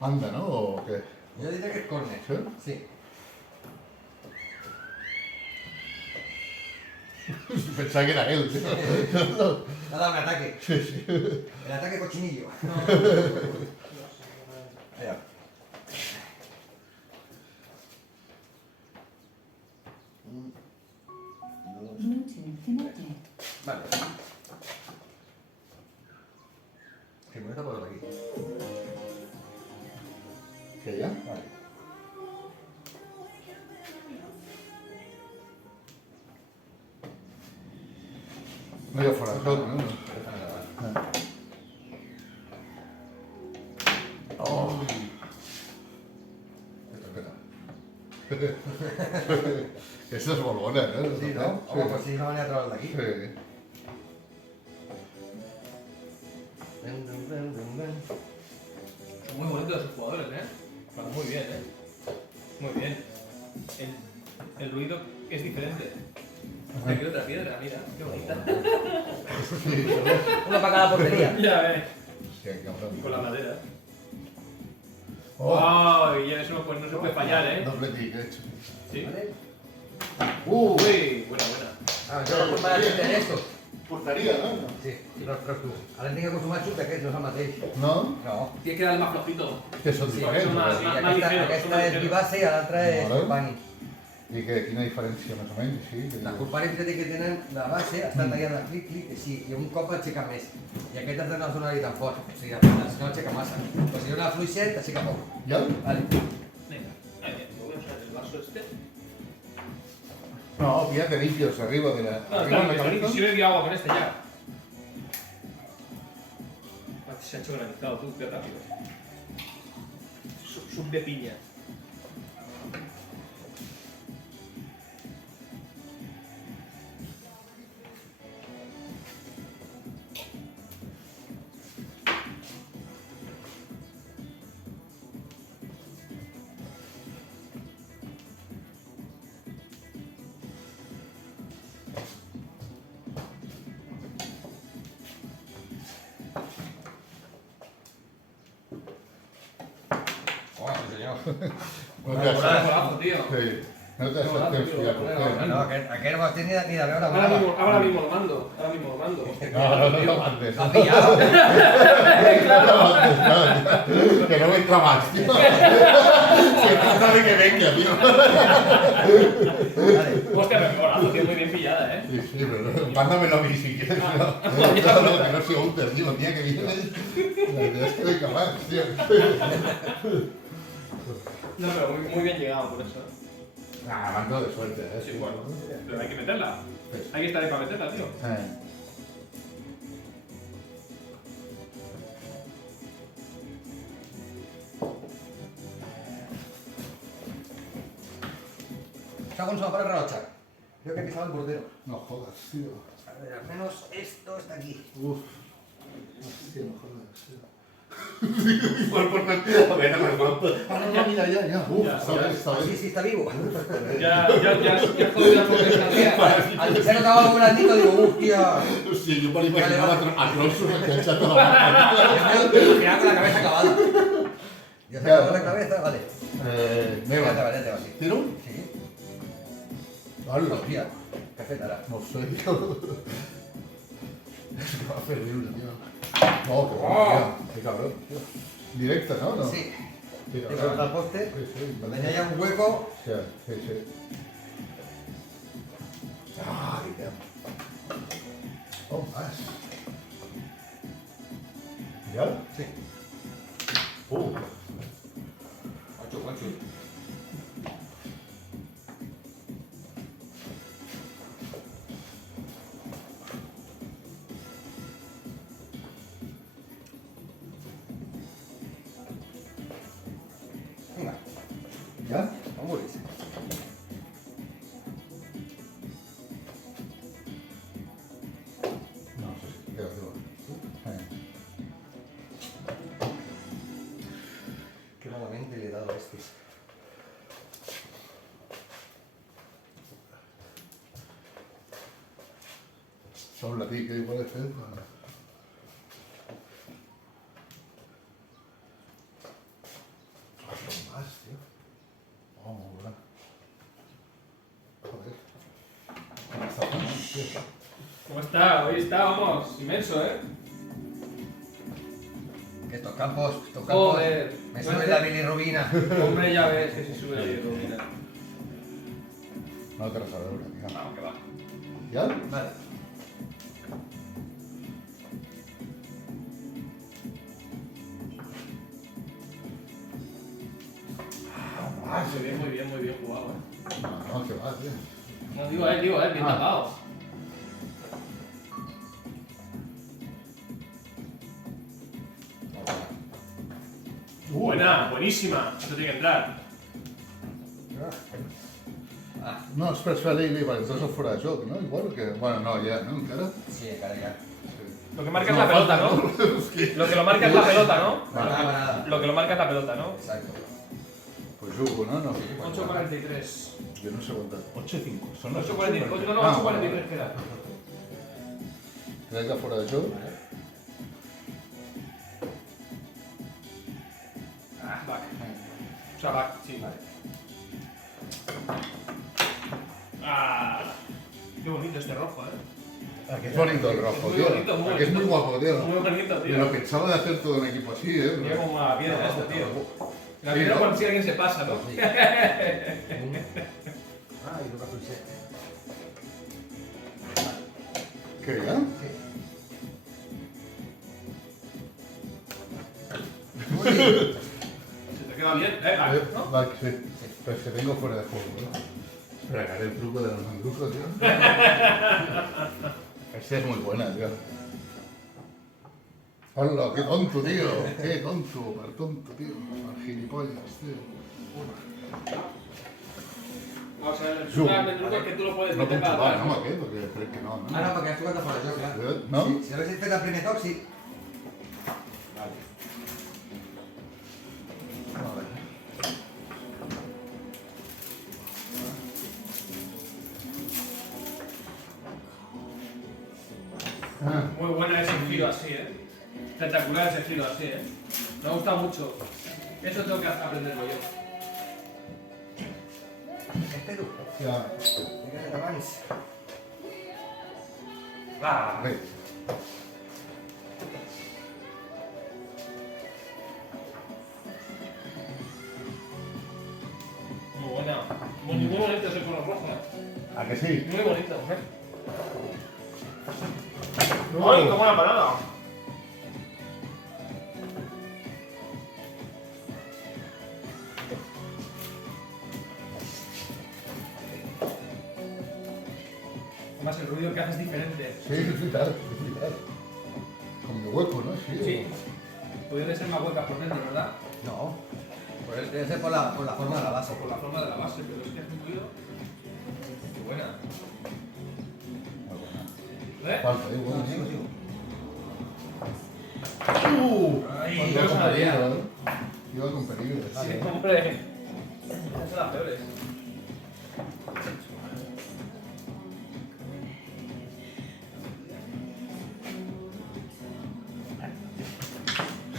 Anda, ¿no? ¿O qué? Yo diría que es córner. ¿Sí? Sí. Pensaba que era él, tío. Nada, un ataque. El ataque cochinillo. Allá. Vale. Que me está por aquí. ¿Qué ya? Vale. Medio fuera de juego, ¿no? Oh. Eso es bolona, ¿no? Sí, ¿no? Vamos, pues sí, no van a traer de aquí. Sí. Son muy bonitos esos jugadores, ¿eh? Van muy bien, ¿eh? Muy bien. El ruido es diferente. Hostia, aquí otra piedra, mira, qué bonita. Una para cada portería. Ya ves. Hostia, qué cabrón. Y con la madera. Oh. ¡Ay! Ya eso pues no se puede fallar, ¿eh? Doble tic hecho. Sí. ¿Vale? Uy, buena, buena. Ah, yo no para hacer esto. Porteria, no? Sí, però tu. Ara tinc que acostumar-te que aquests no és el mateix. No? No. Tienes que darle más flojito. Que són Sí, diferents. són o más- què? Sí, más aquesta ligero, aquesta más és ligero. Vivassa i l'altra és Vale. Curbani. I que, quina diferència, més o menys, sí? Que La Curbani, fíjate que tenen la base, està tallada clic, sí, i un cop aixeca més. I aquesta no es dona tan fort, o sigui, no aixeca massa. Però si dona fluixet, aixeca poc. Ja? Vale. Venga, ahí bien. Voy a usar el vaso este. No, fíjate limpios arriba de la... No, arriba claro, de la que cabeza. si yo he agua con este ya. Se ha hecho granizado, tú, qué rápido. Sub de piña. Oh, sí senyor. No te Qué has... golazo, tío. Sí. No te has Qué temps tío, ja, qué coger. No, aquest no vas tenir ni de veure Ahora mismo lo mando. Ahora mismo lo mando. No antes. L'ha pillat? No antes, no. Que no me entra más, tío. Que no sabe que venga, tío. Vale. Hostia, pero qué golazo, tío, muy bien pillada, ¿eh? Sí, sí, pero mándamelo a mí si quieres. No, que no soy Hunter, tío. El día que viene, la idea es que venga más, tío. No, pero muy bien llegado por eso. Ah, mando de suerte, Sí, bueno, pero hay que meterla. Sí. Hay que estar ahí para meterla, tío. Segons el rellotge. Creo que pisaba el portero. No jodas, tío. A ver, al menos esto está aquí. Uf. Hostia, no jodas, tío. Igual por mentira, a ver, ah, no, mira, ya. Uf, Ya, está ya. bien, está Sí, bien. sí, está vivo. Ya jodido la potencialidad. Al se notaba un blandito, digo, hostia. Sí, yo por ahí imaginaba a Tronso que echando la mano. Quedaba con la cabeza acabada. Ya se acabó la cabeza, vale. Meva. Vale, vale. ¿Tiro? Sí. Hola. Hostia, què ha fet ara? No sé, tío. Es que va a hacer libre, tío. No, qué bueno, tío. Qué cabrón, tío. Directa, ¿no? No. Sí. Sí, He cortado el poste, Sí, sí. donde haya un hueco. Sí, sí, sí. Ay, tío. Oh, más. ¿Ya? Sí. Macho, macho. Vinga, ¿Ya? vamos. No sé si queda digo. Qué malamente le he dado a este. Son la tía que igual es feo. hoy está, vamos, inmenso, ¿eh? Que estos campos, Joder. me sube la bilirrubina. Hombre, ya ves que si sube la bilirrubina. No te resaladura, tío. Vamos, que va. ¿Ya? Vale. Muy bien jugado, ¿eh? No, que va, tío. No, digo, bien Ah. tapado. Buena, buenísima. Esto tiene que entrar. Ah, No, espera, Lili, perquè estàs fora de joc, no? Igual que... Bueno, no, ja, no, encara? sí, encara ya. Lo que marca es la pelota, ¿no? Lo que lo marca es la pelota, ¿no? Vale, nada. Lo que lo marca es la pelota, ¿no? Exacto. Pues jugo, no? No. 8.43. Jo no sé quantes... 8 i 5. Són les 8.43. No, no, Ah, 8.43 queda. Crec que fora de joc. Ah, back. O sea, back, sí. Vale. Ah, qué bonito este rojo, ¿eh? Es bonito el rojo, Muy tío. bonito, muy Aquí es muy bonito. guapo, tío. Muy bonito, Me tío. lo pensaba de hacer todo un equipo así, ¿eh? Mira como la piedra esta, tío. La Sí, piedra ¿no? cuando si alguien se pasa, ¿no? Sí. Ah, y nunca fluixé. ¿Qué, ya? Sí. Uy, Se te queda bien, back, ¿no? Va, sí. Pero es que tengo fuera de juego, ¿no? Espera, que haré el truco de los mandrujos, tío. Esta es muy buena, tío. Hola, qué tonto, tío. Qué tonto, per tonto, tío. Per gilipollas, tío. Vamos a ver, el Zoom. truco es que tú lo puedes No meter puc para jugar, atrás. no, amb aquest, perquè crec que no, no? Ah, no, perquè has tocat de fora de joc, clar. No? Sí, si haguessis fet el primer toc, sí. Vale. A veure. Ah, Muy buena ese giro así, ¿eh? Espectacular ese giro así, ¿eh? Me ha gustado mucho. Eso tengo que aprenderlo yo. Espero. ja. Fíjate abans. Ah, Bé. muy buena. Muy bonito ese color rojo, ¿eh? A que sí? Muy bonito, ¿eh? ¡Ay, qué buena parada! Además, el ruido que hace es diferente. Sí, és veritat, és veritat. Com de hueco, no? Sí. Sí. Podría ser más hueca por dentro, ¿verdad? No. Pues debe ser por la forma de la base. Por la forma de la base, pero es que hace un ruido. Qué buena. Molt bona. ¿Eh? Falta, igual. Sigo, sigo. Ay, Iba no con sabía. peligro, ¿eh? Iba con peligro. Sí, hombre. Esas son las peores.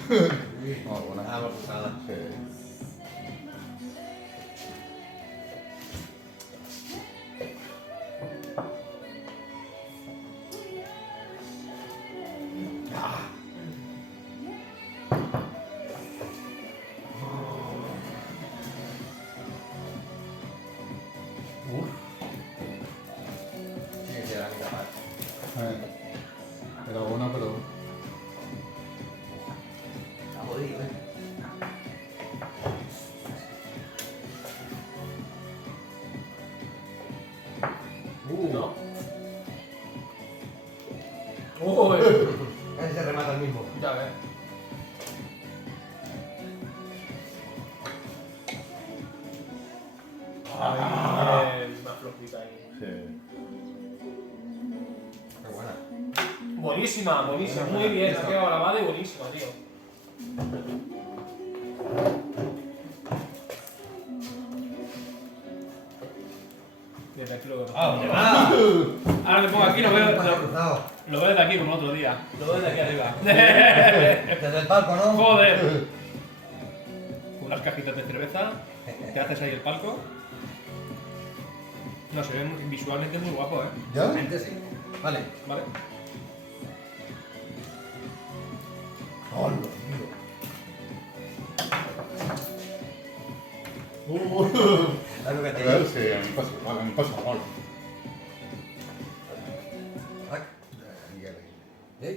Molt bona. Ah, molt posada. Sí. Uf. Sí, sí, era mi capaz. Era bona, però... La jodido, eh. No. Uy. Casi se remata el mismo. Ya ves. Ay, más flojita ahí. Sí. Qué buena. Buenísima, buenísima. Muy bien, ha quedado grabada y buenísima, tío. Desde aquí lo veo. Ah, Ahora me pongo aquí, lo un veo, pase cruzado. lo veo desde aquí como el otro día. Lo veo desde aquí arriba. Desde el palco, ¿no? Joder. Unas cajitas de cerveza. Te haces ahí el palco. No, se ve visualmente muy guapo, ¿eh? Ja? Gente, sí. Vale. Vale. Saps el que A t'he veure, dit? sí, a mi em passa molt. Eh?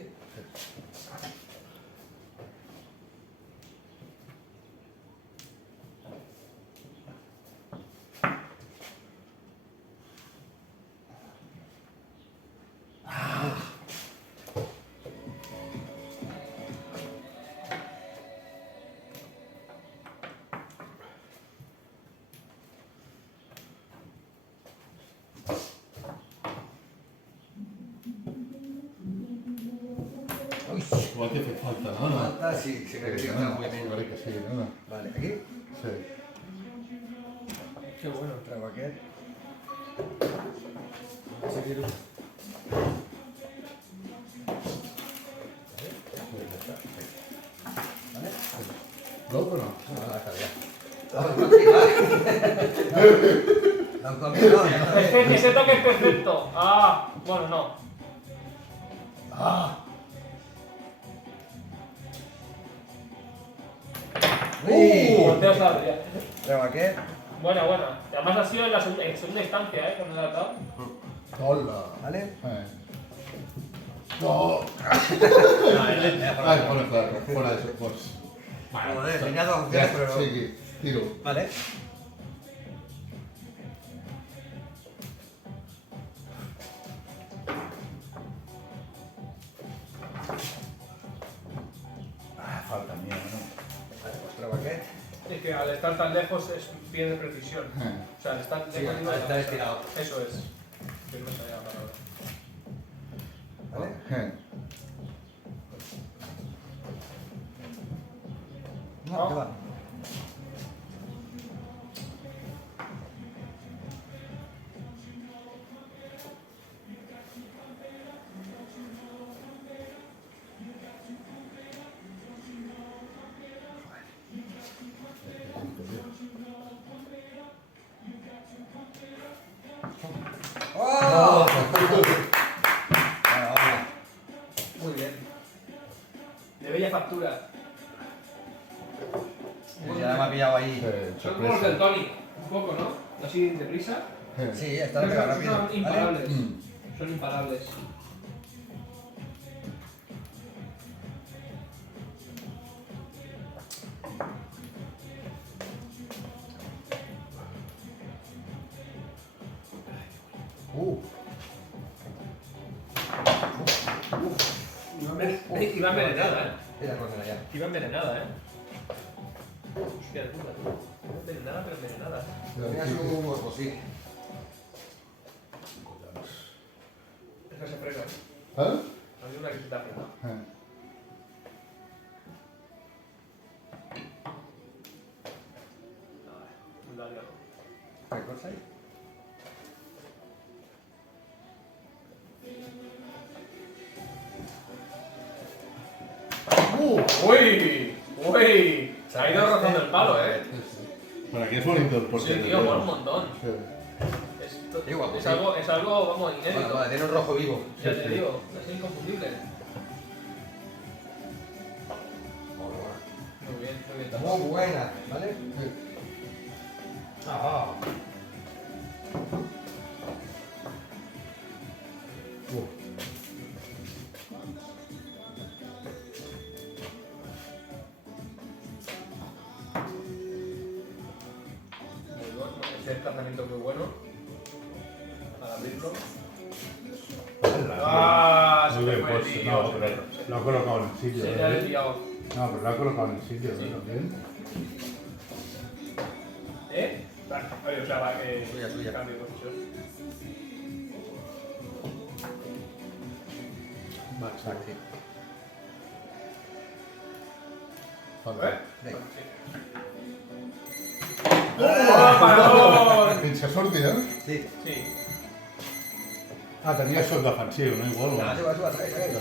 Ui, Igual que ha fet falta, no? No. falta, sí, sí crec que sí que fa un moviment. Crec que sí, no? Vale, aquí. Sí. Qué bueno. Treu aquest. Sí, dir-ho. Vale? Loco, no? No, està bé. No, no, ja està bé. Ese toque es perfecto. Ah, bueno, no. Ah! Volteos la ya. Treu aquest. Buena, buena. Además ha sido en la segunda instancia, ¿eh? Cuando le ha dado. Hola. Vale? No. No, Ay, bueno, claro, fuera eso, pues. Joder, tenía dos Ya, opciones, pero no. sí, tiro. Vale. Ah, falta mía, ¿no? Vale, pues treu aquest. Es que al estar tan lejos pierde precisión. O sea, al estar Sí, lejos al estar estirado. Eso es. Que no me salía la palabra. Vale? No, No. què va? ¡Oh! Vale, vale. Muy bien. De bella factura. Pues ya me ha pillado ahí. Son como los del Tony, un poco, ¿no? Así deprisa. Sí, está pegado rápido. Son ¿Vale? imparables. Son imparables. Iba envenenada, ¿eh? Mira, pues mira, ya. Iba envenenada, ¿eh? Hostia puta, tú. Iba envenenada, pero envenenada. Mira su musgo, sí. Esa se frena. ¿Ah? Hay una que se está frenando. ¿Qué cosa hay? ¡Uy! ¡Uy! Se ha ido rozando el palo, ¿eh? Bueno, aquí es bonito el Sí, portero. tío, mola un montón. Sí. Esto Sí, guapo, es, sí. algo, vamos, Vale, inédito. vale, tiene un rojo vivo. Ya te digo, es inconfundible. Muy bien. Muy buena, ¿vale? Sí. Ah. Muy bueno. Ese desplazamiento muy bueno. Para abrirlo. ¡Ah! Se Muy me bien fue el puesto. tío, No, se pero me- lo ha colocado en el sitio. Se le ha ¿eh? desviado. No, pero lo ha colocado en el sitio, Sí. ¿eh? Bien. ¿Eh? Vale, oye, o sea, va que. Suya, suya. Cambio de posición. Vale, Aquí. Falta. ¿Eh? Venga. ¡Oh, parón! Fins que surti, eh? Sí. Sí. Ah, tenia sot defensiu, no? Igual. No, se va, segueix.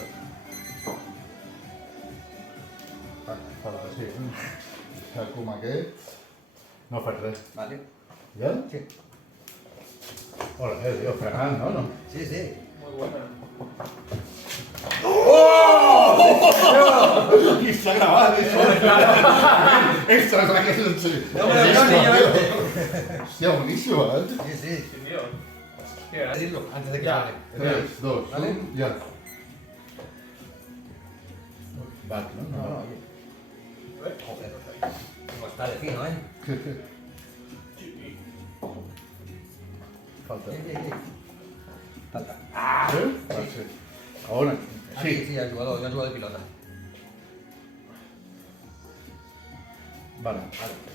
Falta, sí. El com aquest no ha fet res. Vale. Ja? Sí. Hola, tio, frenant, no? Sí, sí. Muy buena. ¡Oh! Y se ha grabado eso. Esto es la que es el... No me lo creo ni yo este. Hostia, buenísimo, ¿eh? Sí, sí. Sí, tío. Qué A grande. decirlo antes de que Ya. suene. 3, 2, ¿Vale? 1, ya. Vale, No, no, no, no. oye. Joder. Como está de fino, ¿eh? Falta. Falta. ¿Sí? Vale, sí. Ahora. Sí, Sí. sí, el jugador de pilota. Vale. Vale.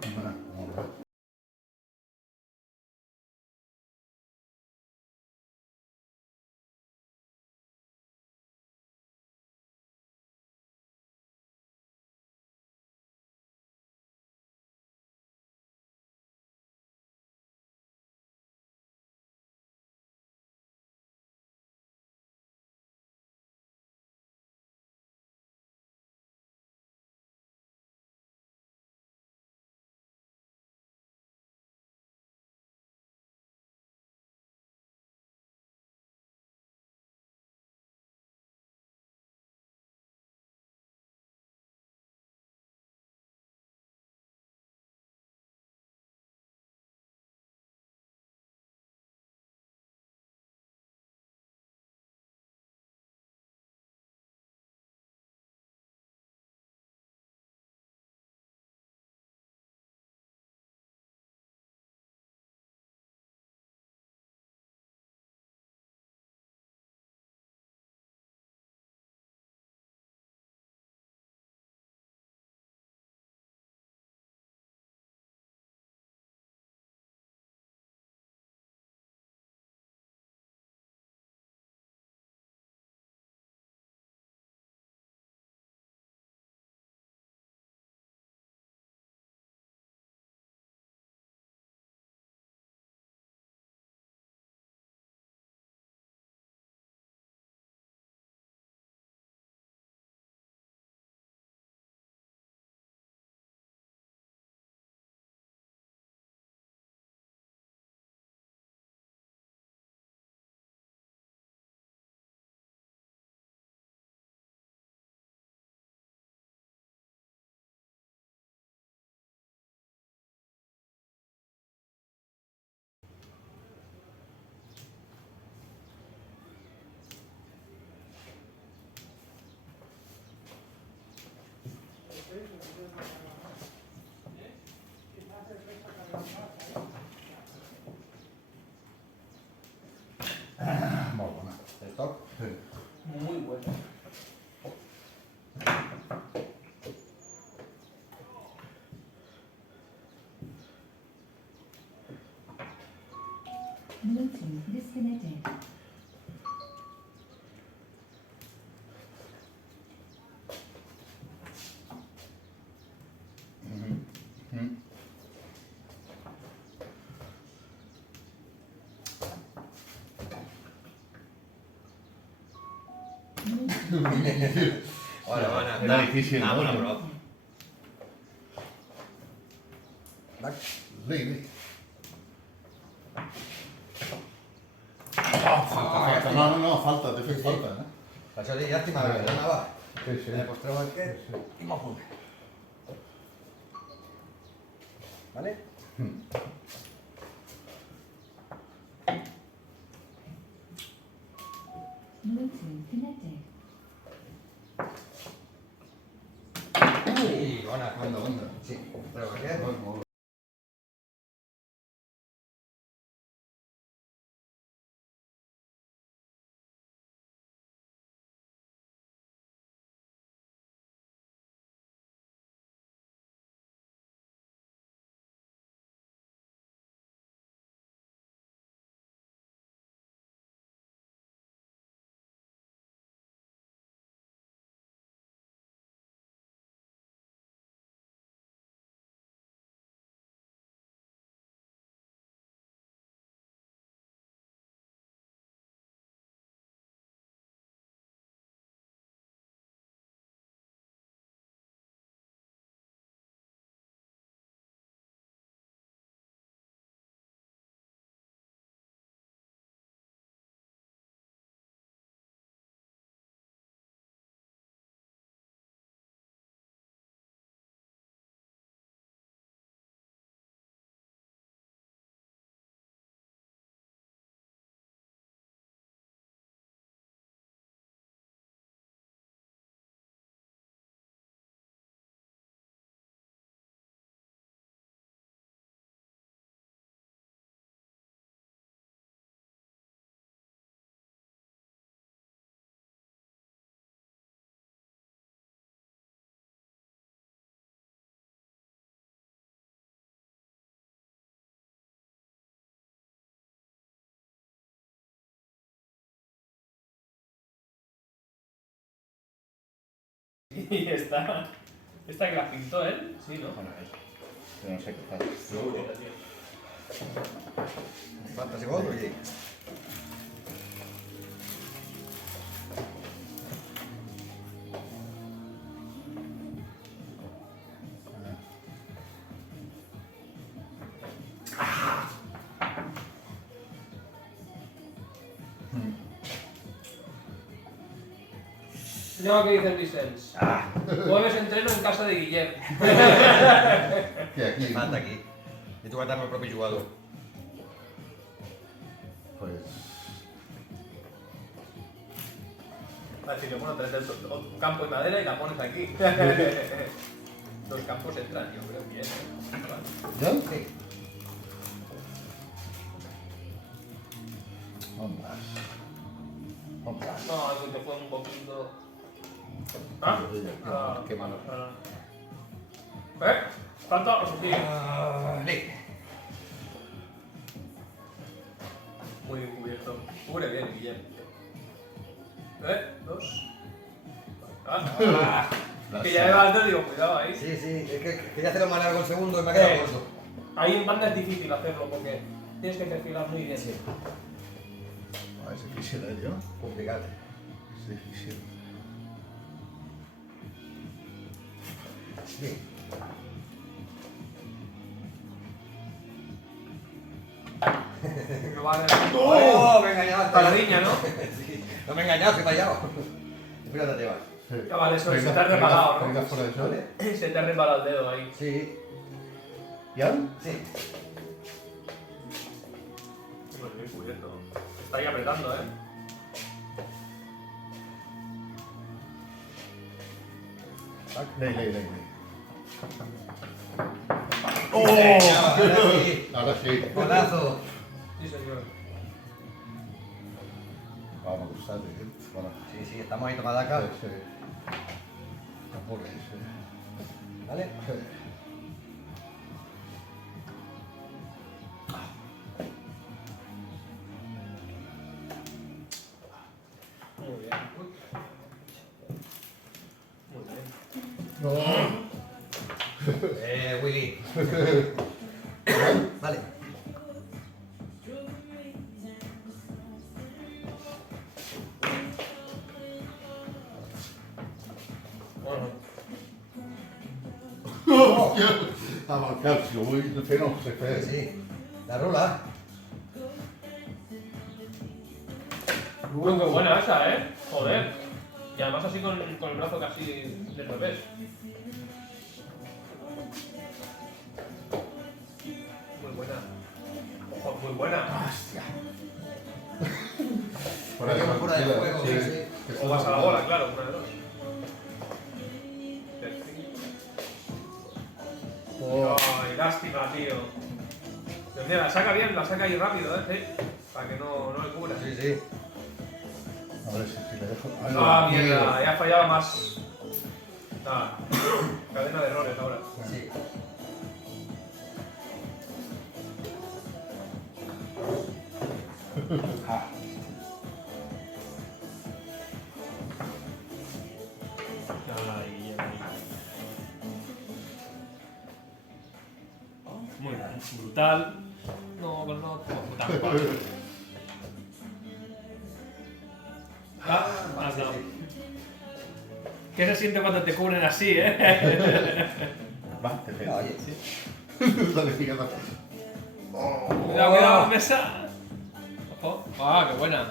Vale, vamos a ver. Molt bona. Stop. Sí. Muy bueno. Bluetooth disconnected. Bona. Era difícil, Ah, no? bona, però. Va. Lei. Falta. No, falta, t'he fet falta, eh? Per això dic, llàstima, perquè no anava. Sí, sí. Pues treu aquest Sí, i me'l punt. Vale? Bluetooth connected. I bona. Onda. Sí, treu aquest. Molt bé. Y esta que la pintó él, sí, ¿no? Bueno, yo no sé qué tal. Seguro, tío. Falta segundo, oye. No, ¿qué dice el Vicens? Jueves entreno en casa de Guillem. ¿Qué aquí? Falta aquí. I tu matar el propi jugador. Pues. Va a decirle, bueno, traes el campo y madera y la pones aquí. Los campos entran, yo creo bien. ¿Ya? Sí. Ondas. Ondas. No, algo que fue un poquito. ¿Ah? Qué malo. ¿Falta o sí? Vale. Muy bien cubierto. Cubre bien, Guillem. Dos. Que ya lleva alto, digo, cuidado ahí. Sí, sí, es que quería hacerlo más largo el segundo y me ha quedado corto. Ahí en banda es difícil hacerlo porque tienes que perfilar muy bien. Sí, A ver si quisiera yo. complicado. Si quisiera. Sí. No va a haber. ¡Oh! Me he engañado. Paradiña, ¿no? Sí. No me he engañado, he fallado. Espérate, te vas. Sí. Ya vale, eso se Venga, te ha reparado, ¿no? venga, fuera de eso. Se te ha reparado el dedo ahí. Sí, ¿Ya? sí. Muy bien cubierto. Está ahí apretando, Ley. ¡Oh! Ahora sí. Ahora sí. Golazo. Sí, señor. Vamos a usar. Bueno. Sí, sí, estamos ahí tomada acá. Sí. Apure, sí. ¿Vale? Sí. Muy bien. Muy bien. No. Willy. Vale. Bueno. Ha marcat, si ho vull fer no ho sé fer. Sí. La rula. Muy buena esa, Joder. Y además así con el brazo casi del revés. Muy buena. Ojo, muy buena. Hòstia. Fuera de juego, sí, sí. O vas a la bola, claro, una de dos. Oh. Ay, lástima, tío. Pero mira, la saca bien, la saca ahí rápido, Sí. Para que no le cubra. Sí, sí. A ver si le dejo. Ah, mierda, ya fallaba más. Nada. Cadena de errores ahora. Sí. Ah. Muy bien, brutal. No, con no. Brutal. Has dado. ¿Qué se siente cuando te cubren así, Va, te pego. Oye, Sí. La fíjate. Cuidado, mesa. Ojo. Ah, qué buena.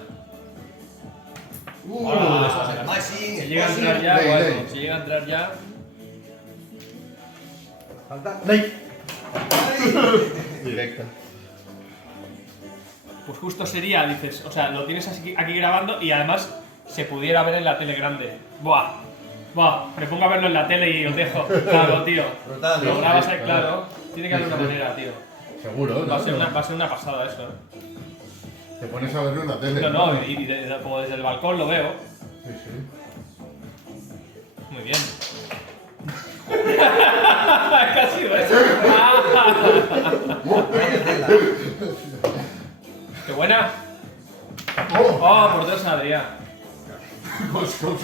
eso va a ser Mashing, Si llega a entrar ya, Ley, bueno, ley. si llega a entrar ya. Falta. Ley. Directa. Pues justo sería, dices, o sea, lo tienes aquí grabando y además se pudiera ver en la tele grande. Buah, me pongo a verlo en la tele y os dejo. Claro, tío. Brutal, Lo ¿no? grabas ahí, claro. Tiene que haber una manera, tío. Seguro, ¿no? Va a ser una pasada eso, Te pones a verlo en la tele. No, y como desde el balcón lo veo. Sí, sí. Muy bien. ¿Qué ha sido eso? Vaya tela. ¡Qué buena! ¡Oh! ¡Oh, por dos, Adrián! Cosas.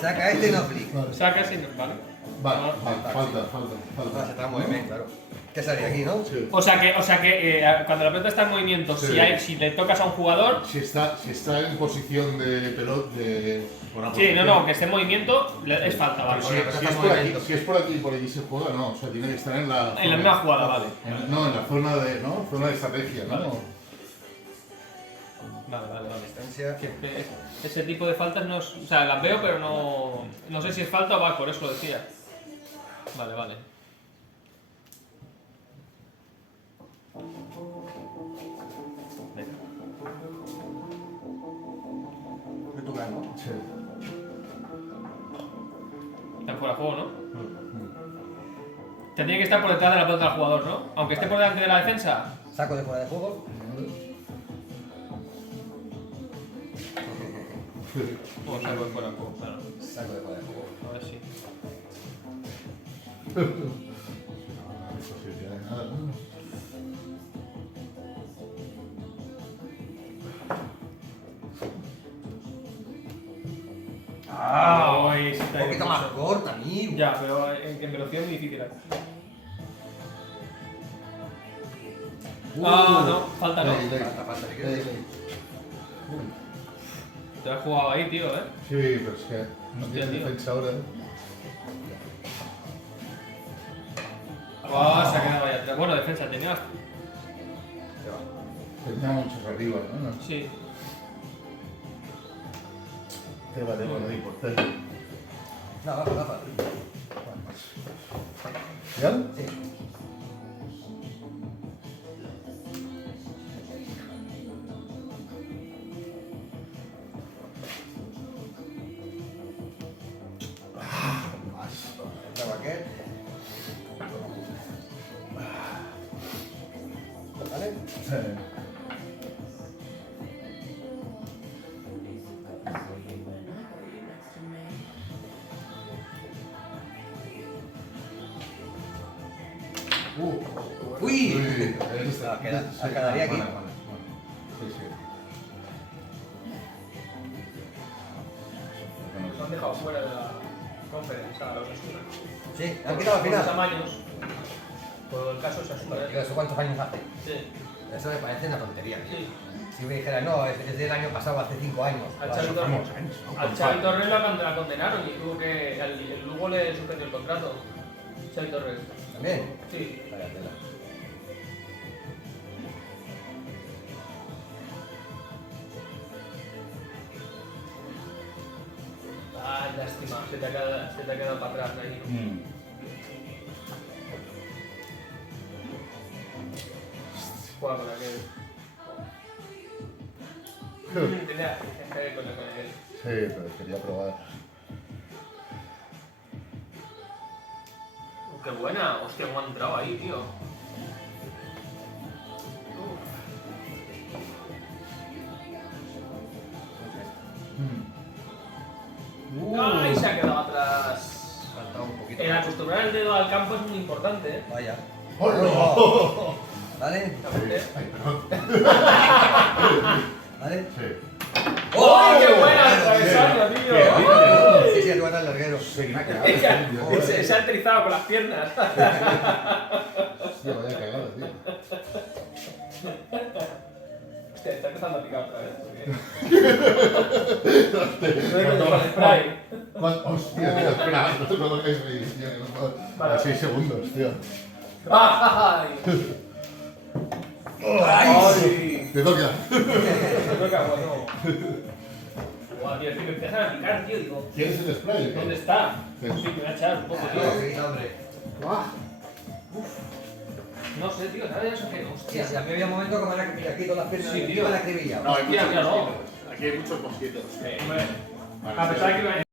Saca este y no flick. Vale. Sacas y no. Vale. Vale, Falta, falta, sí. falta, Ah, se falta. está en movimiento, claro. ¿Qué sería aquí, no? Sí. O sea que cuando la pelota está en movimiento, Sí. si le tocas a un jugador. Si está en posición de pelota, de... buena Sí, posición. no, que esté en movimiento es falta, vale. Pero Bueno, pero si está es en por aquí, movimiento. si es por aquí y por allí se juega, no. O sea, tiene que estar en la... En la misma jugada, vale. No, en la zona de, ¿no? Zona de estrategia, ¿no? Vale. Vale. Distancia. Ese tipo de faltas no es, o sea, las veo pero no sé si es falta o va, por eso lo decía. Vale. Venga. Me toca, ¿no? Sí. Está fuera de juego, ¿no? Tendría que estar por detrás de la pelota del jugador, ¿no? Aunque esté por delante de la defensa. Saco de fuera de juego. O salgo de fuera de juego, claro. Saco de fuera de juego. A ver si. No hay posibilidad de nada, ¿no? Uy, sí, está Un poquito más mucho. corta, amigo. Ya, pero en velocidad es muy difícil. No, falta no. Ley, ley. Falta, si Ley, quieres. ley. Te has jugado ahí, tío, ¿eh? Sí, pero es que no Hostia, tiene tío. defensa ahora. Se ha quedado ahí atrás. Bueno, defensa, tenías. Tenía muchos arriba, ¿no? Sí. Te vale, bueno, y por tele. No, baja. ¿Ya? Sí. Entraba aquel. ¿Vale? Sí. ¡Uy! Esta, quedaría aquí. Vale. Sí, sí. Nos han dejado fuera de la conferencia, los Asuna. Sí, han quitado al Por los final. tamaños. Por el caso es Asuna. Digo, ¿eso cuántos años hace? Sí. Eso me parece una tontería. Sí. Si me dijera, no, es del año pasado, hace 5 años. Al Vale. Xavi Torres. Al Xavi Torres la condenaron y tuvo que. El Lugo le suspendió el contrato. Xavi Torres. ¿También? Sí. Vaya tela. Ay, lástima. Se te ha quedado para atrás ahí. Juega con aquel. Tenía que con aquel. Sí, pero quería probar. Qué buena. Hostia, cómo ha entrado ahí, tío. Ay, se ha quedado atrás. Falta un poquito. El acostumbrar el dedo al campo es muy importante, ¿eh? Vaya. ¡Hola! ¿Vale? Exactamente. Ay, perdón. ¿Vale? Sí. ¡Uy, qué buena el travesaño, tío! Sí, sí, tú eres el larguero. Sí, me ha ¡Uy! cagado. Se ha atrizado con las piernas. Hostia, vaya cagada, tío. Hostia, está empezando a picar otra vez. Con el spray. Hostia, tío, espera, no te provoques reír, tío. Que no puedo. Vale. A 6 segundos, tío. ¡Ay! ¡Ay! Te toca. Creo que bueno. Guau, tío, es que me empiezan a picar, tío. Digo, ¿Quieres el spray? ¿dónde está? Sí. Sí, me voy a echar un poco, tío. Sí, hombre. No sé, tío, ¿sabes eso que? Sí, Hostia. sí, a mí había un momento que me había que aquí todas las piernas Sí, y tío. me la acribilla. No, hay muchos mosquitos. Aquí hay muchos mosquitos. A pesar de que